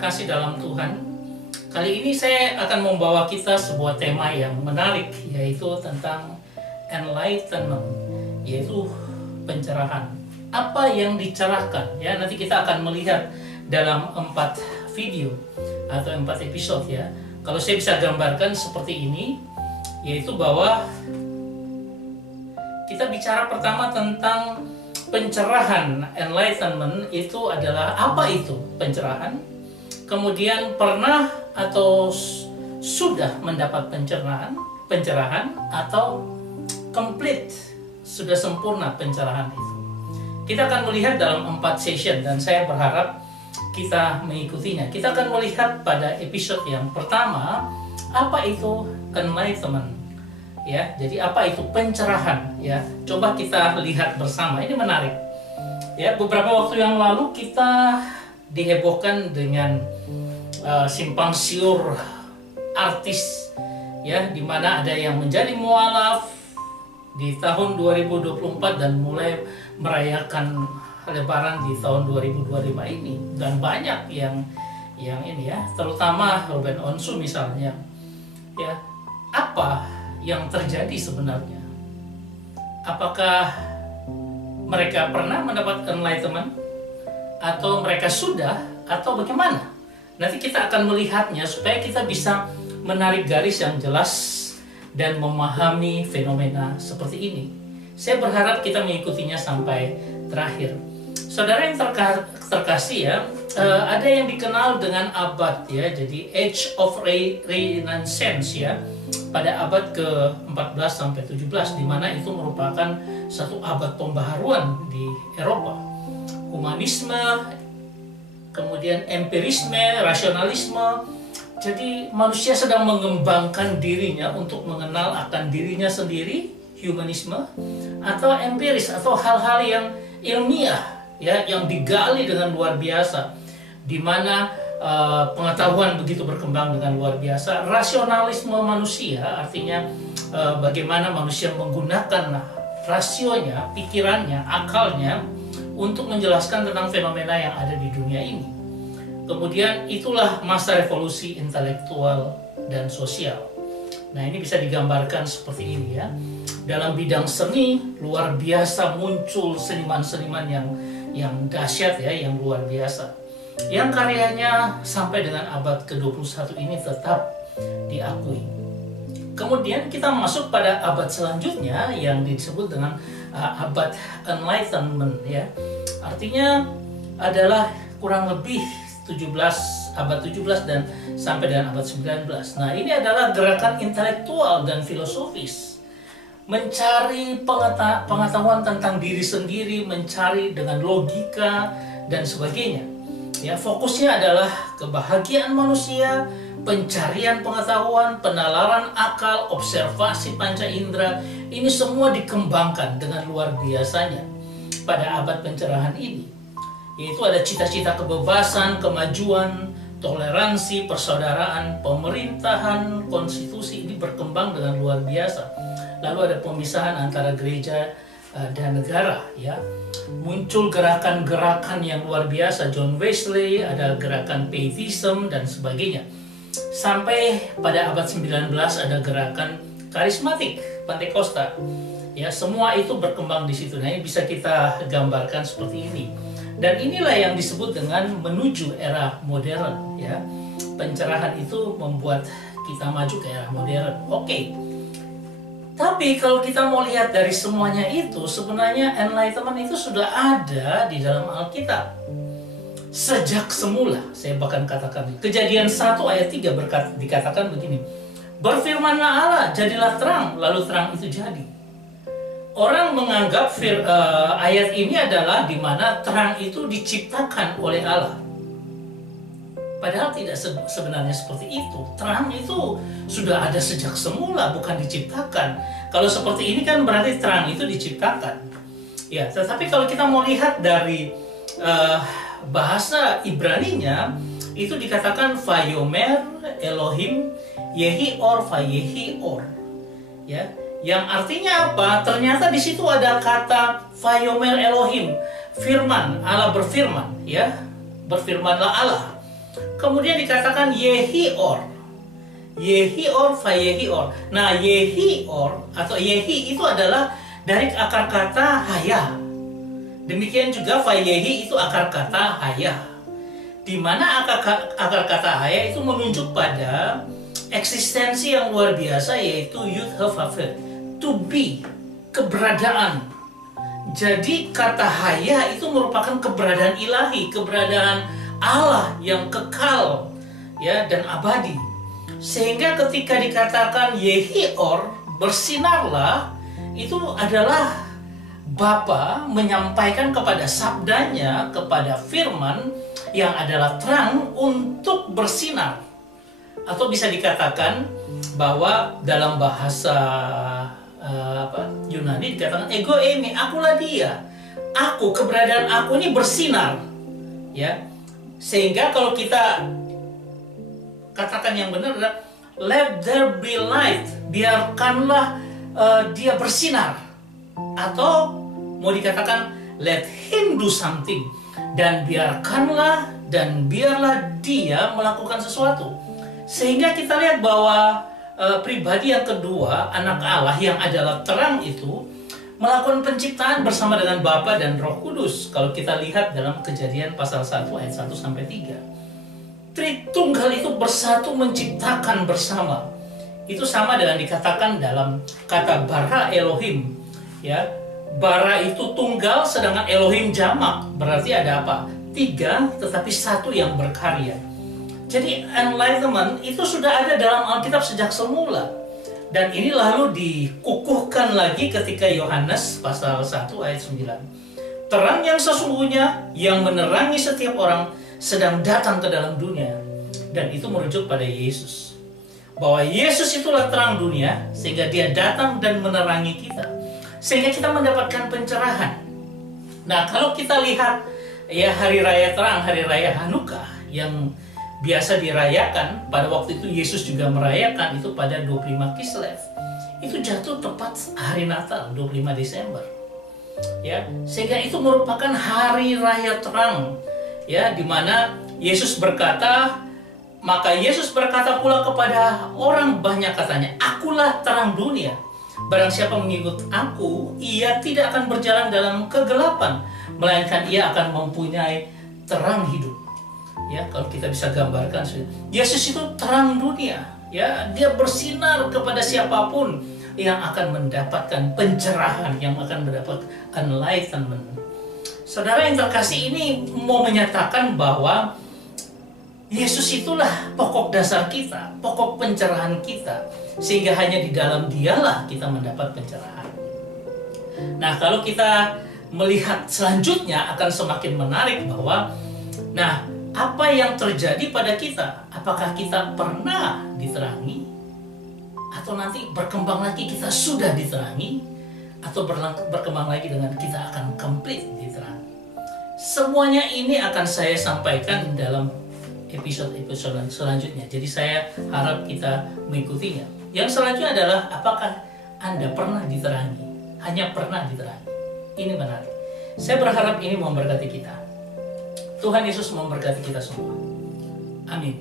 kasih dalam Tuhan, kali ini saya akan membawa kita sebuah tema yang menarik, yaitu tentang enlightenment, yaitu pencerahan. Apa yang dicerahkan? Ya, nanti kita akan melihat dalam 4 video atau 4 episode ya. Kalau saya bisa gambarkan seperti ini, yaitu bahwa kita bicara pertama tentang pencerahan. Enlightenment itu adalah apa itu pencerahan? Kemudian pernah atau sudah mendapat pencerahan atau complete, sudah sempurna pencerahan itu. Kita akan melihat dalam 4 session dan saya berharap kita mengikutinya. Kita akan melihat pada episode yang pertama, apa itu enlightenment. Ya, jadi apa itu pencerahan ya? Coba kita lihat bersama. Ini menarik. Ya, beberapa waktu yang lalu kita dihebohkan dengan simpang siur artis ya, di mana ada yang menjadi mualaf di tahun 2024 dan mulai merayakan Lebaran di tahun 2025 ini, dan banyak yang ini ya, terutama Ruben Onsu misalnya. Ya, apa yang terjadi sebenarnya? Apakah mereka pernah mendapat enlightenment atau mereka sudah, atau bagaimana? Nanti kita akan melihatnya supaya kita bisa menarik garis yang jelas dan memahami fenomena seperti ini. Saya berharap kita mengikutinya sampai terakhir. Saudara yang terkasih ya, ada yang dikenal dengan abad ya, jadi Age of Renaissance ya, pada abad ke-14 sampai 17, di mana itu merupakan satu abad pembaharuan di Eropa. Humanisme, kemudian empirisme, rasionalisme. Jadi manusia sedang mengembangkan dirinya untuk mengenal akan dirinya sendiri, humanisme, atau empiris, atau hal-hal yang ilmiah ya, yang digali dengan luar biasa, di mana pengetahuan begitu berkembang dengan luar biasa. Rasionalisme manusia artinya bagaimana manusia menggunakan rasionya, pikirannya, akalnya untuk menjelaskan tentang fenomena yang ada di dunia ini. Kemudian itulah masa revolusi intelektual dan sosial. Nah, ini bisa digambarkan seperti ini ya. Dalam bidang seni luar biasa muncul seniman-seniman yang dahsyat ya, yang luar biasa, yang karyanya sampai dengan abad ke-21 ini tetap diakui. Kemudian kita masuk pada abad selanjutnya yang disebut dengan abad enlightenment ya. Artinya adalah kurang lebih abad 17 dan sampai dengan abad 19. Nah, ini adalah gerakan intelektual dan filosofis, mencari pengetahuan tentang diri sendiri, mencari dengan logika dan sebagainya. Ya, fokusnya adalah kebahagiaan manusia, pencarian pengetahuan, penalaran akal, observasi panca indera. Ini semua dikembangkan dengan luar biasanya pada abad pencerahan ini. Yaitu ada cita-cita kebebasan, kemajuan, toleransi, persaudaraan, pemerintahan, konstitusi, ini berkembang dengan luar biasa. Lalu ada pemisahan antara gereja dan negara ya. Muncul gerakan-gerakan yang luar biasa, John Wesley, ada gerakan Pietism dan sebagainya. Sampai pada abad 19 ada gerakan karismatik, Pentakosta. Ya, semua itu berkembang di situ. Nah, ini bisa kita gambarkan seperti ini. Dan inilah yang disebut dengan menuju era modern ya. Pencerahan itu membuat kita maju ke era modern. Oke. Tapi kalau kita mau lihat dari semuanya itu, sebenarnya enlightenment itu sudah ada di dalam Alkitab. Sejak semula, saya bahkan katakan, Kejadian 1 ayat 3 dikatakan begini. Berfirmanlah Allah, jadilah terang, lalu terang itu jadi. Orang menganggap ayat ini adalah di mana terang itu diciptakan oleh Allah. Padahal tidak sebenarnya seperti itu. Terang itu sudah ada sejak semula, bukan diciptakan. Kalau seperti ini kan berarti terang itu diciptakan. Ya, tetapi kalau kita mau lihat dari bahasa Ibraninya, itu dikatakan Vayomer Elohim Yehi Or Vayehi Or. Ya, yang artinya apa? Ternyata di situ ada kata Vayomer Elohim, firman, Allah berfirman, ya. Berfirmanlah Allah. Kemudian dikatakan Yehior. Yehior, Vayehior. Nah, Yehior atau Yehi itu adalah dari akar kata haya. Demikian juga Vayehi itu akar kata haya. Di mana akar kata haya itu menunjuk pada eksistensi yang luar biasa, yaitu Yud He Vav He, to be, keberadaan. Jadi kata haya itu merupakan keberadaan ilahi, keberadaan Allah yang kekal ya dan abadi. Sehingga ketika dikatakan Yehior, bersinarlah, itu adalah Bapa menyampaikan kepada sabdanya, kepada firman yang adalah terang untuk bersinar. Atau bisa dikatakan bahwa dalam bahasa Yunani dikatakan ego eimi, akulah dia. Aku, keberadaan aku ini bersinar. Ya. Sehingga kalau kita katakan yang benar adalah let there be light, biarkanlah dia bersinar. Atau mau dikatakan let him do something, dan biarkanlah dan biarlah dia melakukan sesuatu. Sehingga kita lihat bahwa pribadi yang kedua, anak Allah yang adalah terang itu melakukan penciptaan bersama dengan Bapa dan Roh Kudus. Kalau kita lihat dalam Kejadian pasal 1 ayat 1 sampai 3. Tritunggal itu bersatu menciptakan bersama. Itu sama dengan dikatakan dalam kata bara Elohim. Ya, bara itu tunggal sedangkan Elohim jamak. Berarti ada apa? 3 tetapi 1 yang berkarya. Jadi enlightenment itu sudah ada dalam Alkitab sejak semula. Dan ini lalu dikukuhkan lagi ketika Yohanes pasal 1 ayat 9. Terang yang sesungguhnya yang menerangi setiap orang sedang datang ke dalam dunia. Dan itu merujuk pada Yesus. Bahwa Yesus itulah terang dunia sehingga dia datang dan menerangi kita. Sehingga kita mendapatkan pencerahan. Nah, kalau kita lihat ya hari raya terang, hari raya Hanukkah yang biasa dirayakan, pada waktu itu Yesus juga merayakan itu pada 25 Kislev. Itu jatuh tepat hari Natal, 25 Desember. Ya, sehingga itu merupakan hari raya terang. Ya, di mana Yesus berkata, maka Yesus berkata pula kepada orang banyak katanya, akulah terang dunia. Barang siapa mengikut aku, ia tidak akan berjalan dalam kegelapan, melainkan ia akan mempunyai terang hidup. Ya, kalau kita bisa gambarkan, Yesus itu terang dunia. Ya, dia bersinar kepada siapapun yang akan mendapatkan pencerahan, yang akan mendapat enlightenment. Saudara yang terkasih, ini mau menyatakan bahwa Yesus itulah pokok dasar kita, pokok pencerahan kita, sehingga hanya di dalam Dialah kita mendapat pencerahan. Nah, kalau kita melihat selanjutnya akan semakin menarik bahwa, nah, apa yang terjadi pada kita? Apakah kita pernah diterangi? Atau nanti berkembang lagi kita sudah diterangi? Atau berkembang lagi dengan kita akan complete diterangi? Semuanya ini akan saya sampaikan dalam episode-episode selanjutnya. Jadi saya harap kita mengikutinya. Yang selanjutnya adalah apakah Anda pernah diterangi? Hanya pernah diterangi. Ini menarik. Saya berharap ini memberkati kita. Tuhan Yesus memberkati kita semua. Amin.